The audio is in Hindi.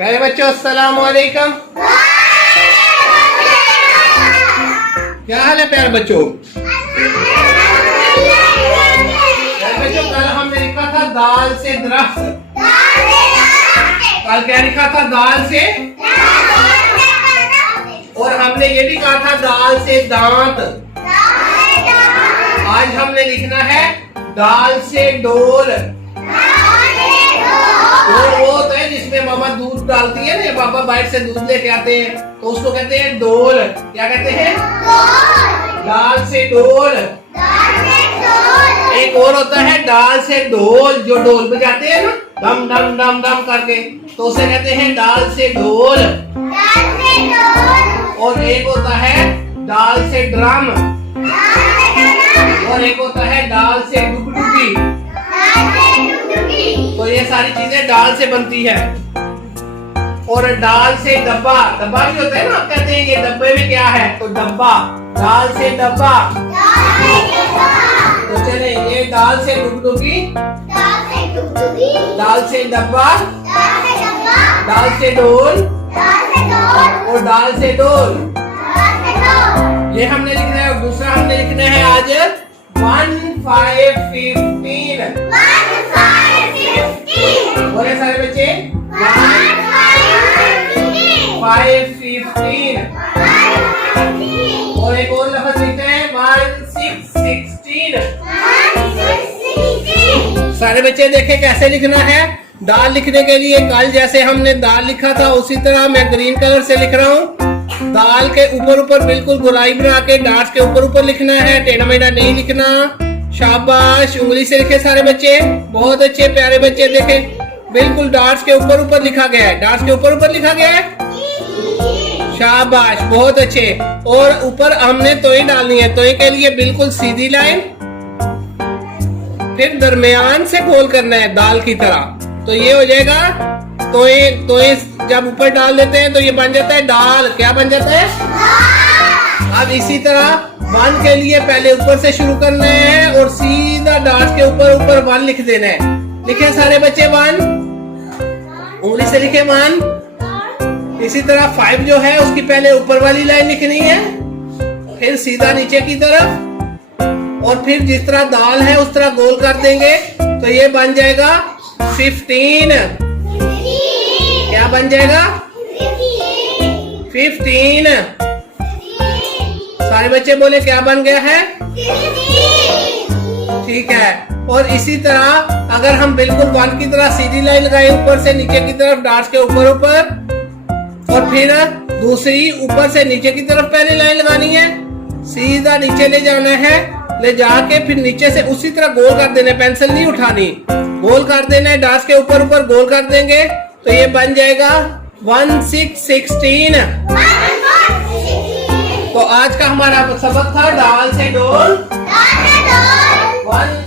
प्यारे बच्चों अस्सलाम वालेकुम। क्या हाल है प्यारे बच्चों? प्यारे बच्चों कल हमने लिखा था दाल से दरख्त। कल क्या लिखा था? दाल से। और हमने ये भी कहा था दाल से दांत। आज हमने लिखना है दाल से डोल। डोल वो होता है जिसमें मामा दूध डालती है ना, पापा बाहर से दूध लेके आते हैं तो उसको कहते हैं डोल। क्या कहते हैं? दाल से डोल। एक और होता है दाल से ढोल, जो ढोल बजाते हैं ना डम डम डम डम करके, तो उसे कहते हैं दाल से ढोल। और एक होता है दाल से ड्रम, और एक होता है दाल से डुगडुगी। तो ये सारी चीजें दाल से बनती है। और दाल से डब्बा, डब्बा भी होता है ना, आप कहते हैं ये डब्बे में क्या है, तो डब्बा, दाल से डब्बा। तो चले ये दाल से डुगडुगी, दाल से डब्बा, दाल से डोल और दाल से डोल। ये हमने लिखना है। दूसरा हमने लिखना है आज 1 5 15। बोले सारे बच्चे 1 5 15। और एक और लफ्ज लिखते हैं 1 6 16। सारे बच्चे देखें कैसे लिखना है। दाल लिखने के लिए कल जैसे हमने दाल लिखा था उसी तरह मैं ग्रीन कलर से लिख रहा हूँ। दाल के ऊपर बिल्कुल गोलाई बना के डार्ट के ऊपर लिखना है, टेढ़ा मेढ़ा नहीं लिखना। शाबाश, उंगली से लिखे सारे बच्चे, बहुत अच्छे प्यारे बच्चे। देखे बिल्कुल डार्ट के ऊपर लिखा गया है, डार्ट के ऊपर लिखा गया है। शाबाश, बहुत अच्छे। और ऊपर हमने तोई डालनी है, तोई के लिए बिल्कुल सीधी लाइन, फिर दरमियान से गोल करना है दाल की तरह। तो ये हो जाएगा तोई जब ऊपर डाल देते हैं तो ये बन जाता है दाल। क्या बन जाता है? अब इसी तरह 1 के लिए पहले ऊपर से शुरू करना है और सीधा डार्ट के ऊपर 1 लिख देना है। लिखे सारे बच्चे 1, उंगली से लिखे 1। इसी तरह 5 जो है उसकी पहले ऊपर वाली लाइन लिखनी है, फिर सीधा नीचे की तरफ, और फिर जिस तरह दाल है उस तरह गोल कर देंगे तो ये बन जाएगा 15। क्या बन जाएगा? 15। सारे बच्चे बोले क्या बन गया है? ठीक है। और इसी तरह अगर हम बिल्कुल 1 की तरह सीधी लाइन लगाए ऊपर से नीचे की तरफ डार्ट के ऊपर, और फिर दूसरी ऊपर से नीचे की तरफ पहले लाइन लगानी है, सीधा नीचे ले जाना है, ले जाके फिर नीचे से उसी तरह गोल कर देना है, पेंसिल नहीं उठानी, गोल कर देना है, डार्ट के ऊपर गोल कर देंगे तो ये बन जाएगा 1 6 16। तो आज का हमारा सबक था दाल से डोल। 1